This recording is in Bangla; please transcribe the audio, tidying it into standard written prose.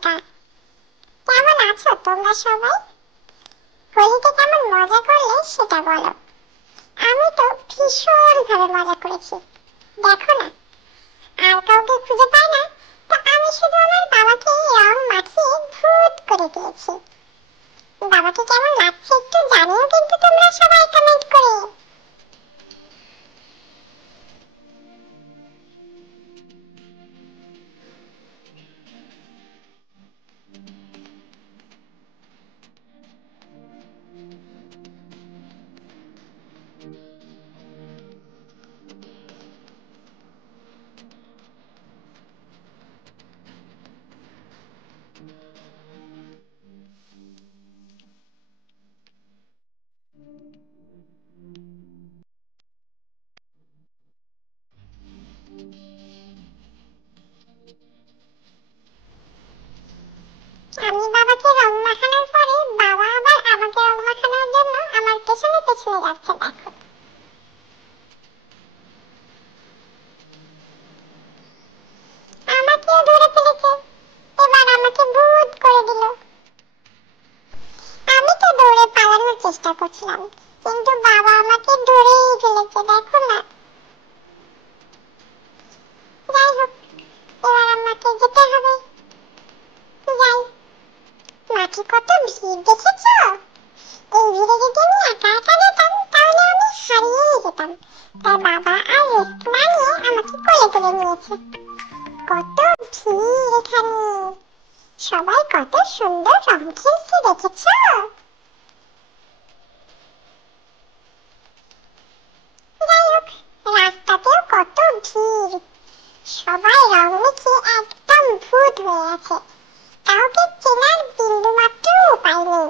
নমস্কার। কেমন আছো তোমরা সবাই? হোলিতে কেমন মজা করলে সেটা বলো। আমি তো ভীষণ ভাবে মজা করেছি। দেখো না, আর কাউকে খুঁজে পাই না, তো আমি শুধু আমার বাবাকে রং মাখিয়ে ভূত করে দিয়েছি। বাবাকে কেমন লাগছে একটু জানিও কিন্তু তোমরা সবাই কমেন্ট করে। আমি বাবাকে রং মাখানোর পরে বাবা আবার আমাকে রং মাখানোর জন্য আমার পেছনে পেছনে যাচ্ছে। দেখো, আমাকেও ধরে ফেলেছে, এবার আমাকে ভূত করে দিল। আমি তো দৌড়ে পালানোর চেষ্টা করছিলাম, কিন্তু বাবা আমাকে ধরেই ফেলেছে। দেখো না, যাই হোক, এবার আমাকে যেতে হবে। যাই, মাঠে কত ভিড় দেখেছো? এই ভিড়ে যদি আমি একা একা যেতাম তাহলে আমি হারিয়ে যেতাম। তাই বাবা আর রিস্ক না নিয়ে আমাকে কোলে করে নিয়েছে। কত ভিড় এখানে, সবাই কত সুন্দর রং খেলছে দেখেছো? যাই হোক, রাস্তাতেও কত ভিড়, সবাই রং মেখে একদম ভূত হয়ে আছে। কাউকে চেনার বিন্দু মাত্র উপায় নেই।